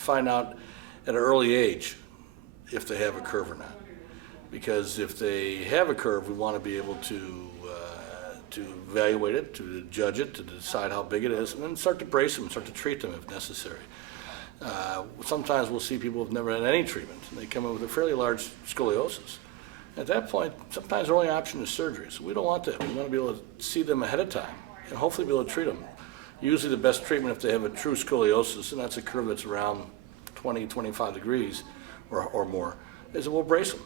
find out at an early age if they have a curve or not. Because if they have a curve, we want to be able to evaluate it, to judge it, to decide how big it is, and then start to brace them, start to treat them if necessary. Sometimes we'll see people who've never had any treatment, and they come in with a fairly large scoliosis. At that point, sometimes the only option is surgery. So we don't want that. We want to be able to see them ahead of time and hopefully be able to treat them. Usually the best treatment if they have a true scoliosis, and that's a curve that's around 20, 25 degrees or more, is that we'll brace them.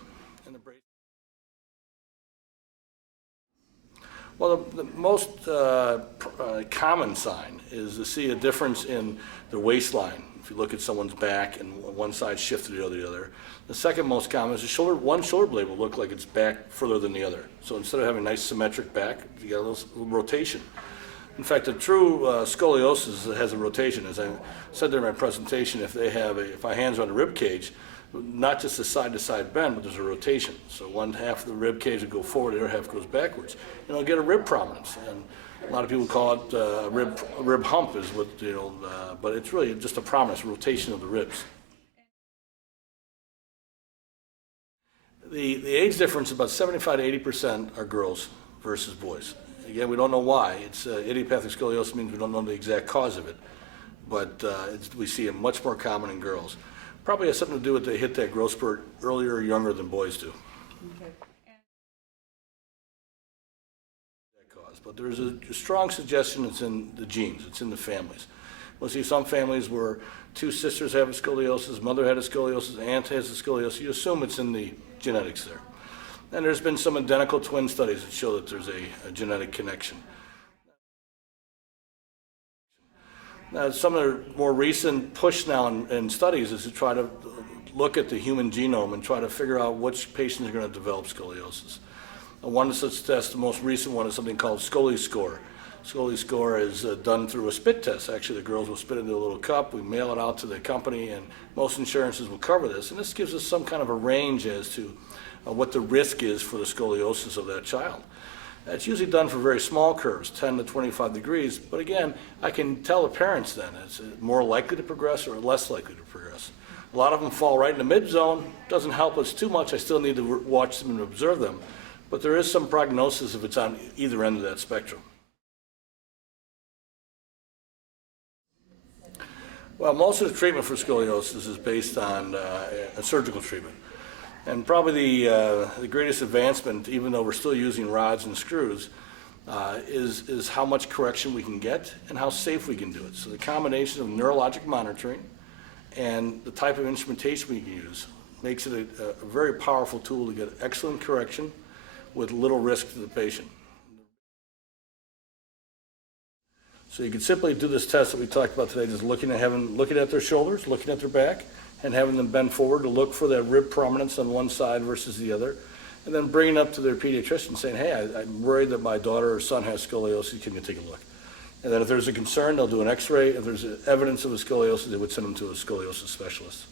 Well, the most common sign is to see a difference in the waistline. If you look at someone's back and one side shifts to the other. The second most common is one shoulder blade will look like it's back further than the other. So instead of having a nice symmetric back, you got a little rotation. In fact, a true scoliosis has a rotation. As I said during my presentation, if my hands are on the rib cage, not just a side-to-side bend, but there's a rotation. So one half of the rib cage will go forward, the other half goes backwards. And it'll get a rib prominence. And a lot of people call it a rib hump, is what but it's really just a prominence, rotation of the ribs. The age difference, about 75 to 80% are girls versus boys. Again, we don't know why. It's idiopathic scoliosis means we don't know the exact cause of it, but we see it much more common in girls. Probably has something to do with they hit that growth spurt earlier or younger than boys do. Okay. That cause. But there's a strong suggestion it's in the genes, it's in the families. We'll see some families where two sisters have a scoliosis, mother had a scoliosis, aunt has a scoliosis. You assume it's in the genetics there. And there's been some identical twin studies that show that there's a genetic connection. Now, some of the more recent push now in studies is to try to look at the human genome and try to figure out which patients are going to develop scoliosis. One such test, the most recent one, is something called Scoliscore. Scoliscore is done through a spit test. Actually, the girls will spit into a little cup. We mail it out to the company, and most insurances will cover this. And this gives us some kind of a range as to what the risk is for the scoliosis of that child. It's usually done for very small curves, 10 to 25 degrees, but again, I can tell the parents then it's more likely to progress or less likely to progress. A lot of them fall right in the mid-zone. Doesn't help us too much. I still need to watch them and observe them, but there is some prognosis if it's on either end of that spectrum. Well, most of the treatment for scoliosis is based on a surgical treatment. And probably the greatest advancement, even though we're still using rods and screws, is how much correction we can get and how safe we can do it. So the combination of neurologic monitoring and the type of instrumentation we can use makes it a very powerful tool to get excellent correction with little risk to the patient. So you can simply do this test that we talked about today, just looking at their shoulders, looking at their back, and having them bend forward to look for that rib prominence on one side versus the other, and then bringing it up to their pediatrician saying, hey, I'm worried that my daughter or son has scoliosis, can you take a look? And then if there's a concern, they'll do an x-ray. If there's evidence of a scoliosis, they would send them to a scoliosis specialist.